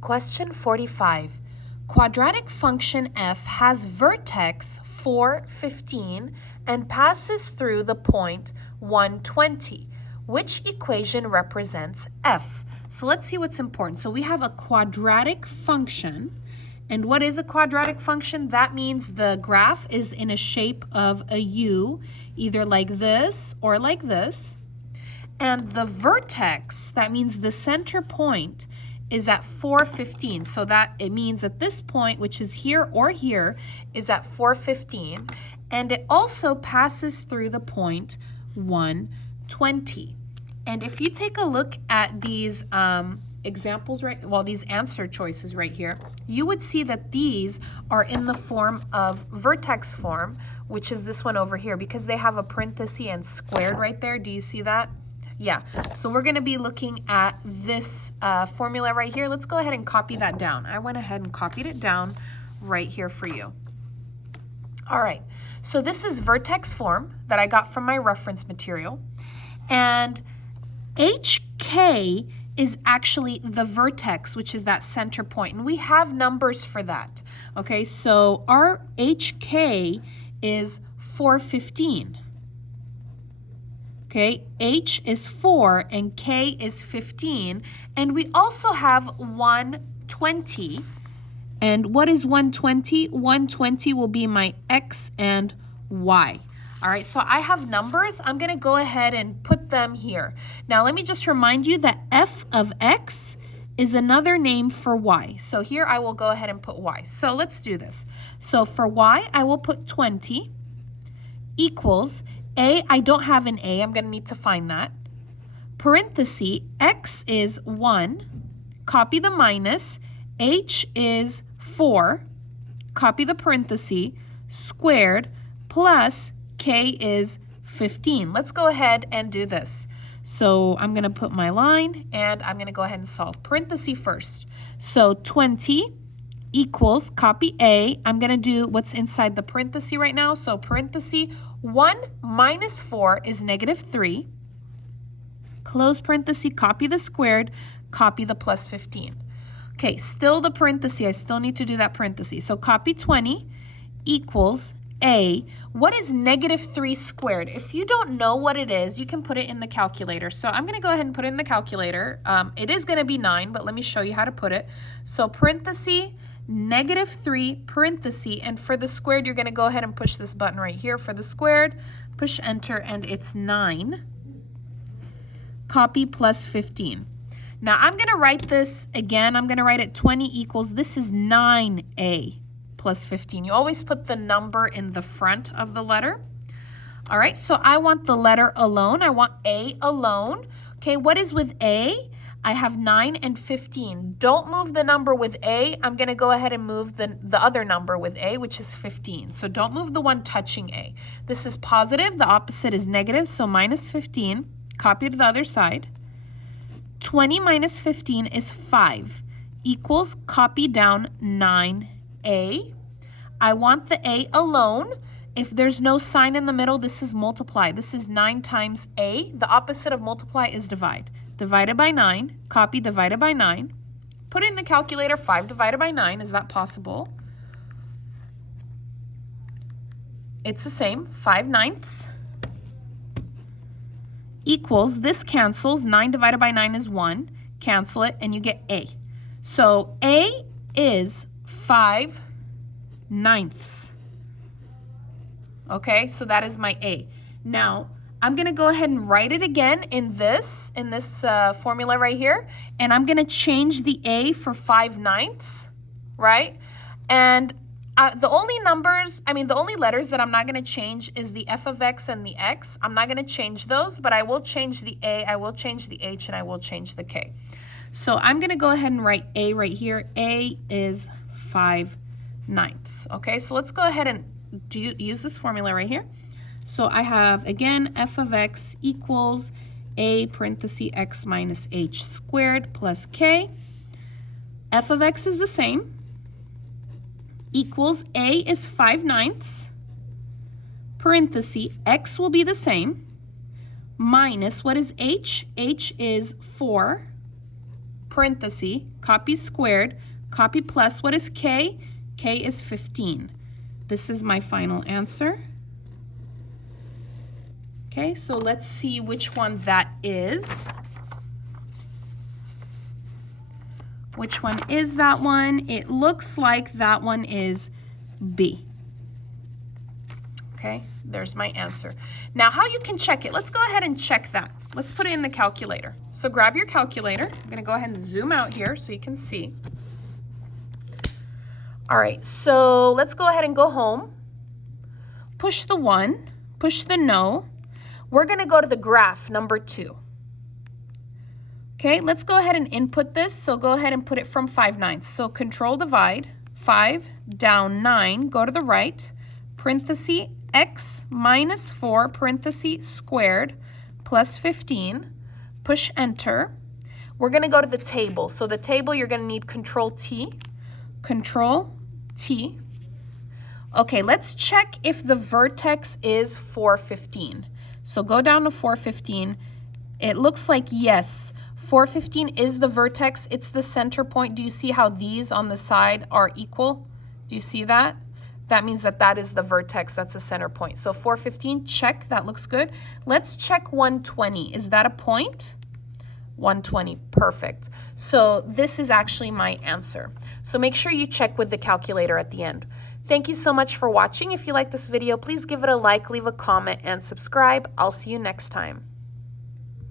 Question 45. Quadratic function f has vertex 4, 15 and passes through the point 120. Which equation represents f? So let's see what's important. So we have a quadratic function. And what is a quadratic function? That means the graph is in a shape of a U, either like this or like this. And the vertex, that means the center point, is at 415. So that it means at this point, which is here or here, is at 415. And it also passes through the point 120. And if you take a look at these examples, these answer choices right here, you would see that these are in the form of vertex form, which is this one over here, because they have a parenthesis and squared right there. Do you see that? Yeah, so we're gonna be looking at this formula right here. Let's go ahead and copy that down. I went ahead and copied it down right here for you. All right, so this is vertex form that I got from my reference material. And HK is actually the vertex, which is that center point. And we have numbers for that. Okay, so our HK is 415. Okay, H is 4 and K is 15. And we also have 120. And what is 120? 120 will be my X and Y. All right, so I have numbers. I'm going to go ahead and put them here. Now, let me just remind you that f of x is another name for y. So here I will go ahead and put y. So let's do this. So for y, I will put 20 equals a. I don't have an a. I'm going to need to find that. Parenthesis, x is 1. Copy the minus. H is 4. Copy the parenthesis. Squared plus K is 15. Let's go ahead and do this. So I'm going to put my line and I'm going to go ahead and solve. Parenthesis first. So 20 equals, copy A. I'm going to do what's inside the parenthesis right now. So parenthesis 1 minus 4 is negative 3. Close parenthesis, copy the squared, copy the plus 15. Okay, still the parenthesis. I still need to do that parenthesis. So copy 20 equals A. What is negative 3 squared? If you don't know what it is, you can put it in the calculator. So I'm going to go ahead and put it in the calculator. It is going to be 9, but let me show you how to put it. So parenthesis, negative 3, parenthesis, and for the squared, you're going to go ahead and push this button right here for the squared. Push enter, and it's 9. Copy plus 15. Now I'm going to write this again. I'm going to write it 20 equals, this is 9A. Plus 15. You always put the number in the front of the letter. All right, so I want the letter alone. I want A alone. Okay, what is with A? I have 9 and 15. Don't move the number with A. I'm going to go ahead and move the other number with A, which is 15. So don't move the one touching A. This is positive. The opposite is negative, so minus 15. Copy to the other side. 20 minus 15 is 5. Equals, copy down 9A. I want the A alone. If there's no sign in the middle, this is multiply. This is 9 times A. The opposite of multiply is divide. Divided by 9. Copy divided by 9. Put it in the calculator. 5 divided by 9. Is that possible? It's the same. 5/9 equals, this cancels. 9 divided by 9 is 1. Cancel it, and you get A. So A is 5/9. Okay, so that is my A. Now, I'm going to go ahead and write it again in this formula right here. And I'm going to change the A for 5/9, right? And the only letters that I'm not going to change is the f of x and the x. I'm not going to change those, but I will change the A, I will change the H, and I will change the K. So I'm going to go ahead and write A right here. A is 5/9. Okay, so let's go ahead and use this formula right here. So I have, again, f of x equals a parenthesis x minus h squared plus k. F of x is the same. Equals a is 5/9. Parenthesis, x will be the same. Minus, what is h? H is 4. parenthesis, copy squared, copy plus. What is k? K is 15. This is my final answer. Okay, so let's see which one that is. Which one is that one? It looks like that one is B. Okay, there's my answer. Now, how you can check it? Let's go ahead and check that. Let's put it in the calculator. So grab your calculator. I'm going to go ahead and zoom out here so you can see. All right, so let's go ahead and go home. Push the 1, push the no. We're going to go to the graph, number 2. Okay, let's go ahead and input this. So go ahead and put it from 5/9. So control divide, 5 down 9, go to the right, parenthesis, x minus 4, parenthesis, squared, plus 15, push enter. We're going to go to the table. So the table, you're going to need control T. Control T. Okay, let's check if the vertex is 415. So go down to 415. It looks like yes, 415 is the vertex. It's the center point. Do you see how these on the side are equal? Do you see that? That means that that is the vertex. That's the center point. So 415, check. That looks good. Let's check 120. Is that a point? 120, perfect. So this is actually my answer. So make sure you check with the calculator at the end. Thank you so much for watching. If you like this video, please give it a like, leave a comment, and subscribe. I'll see you next time.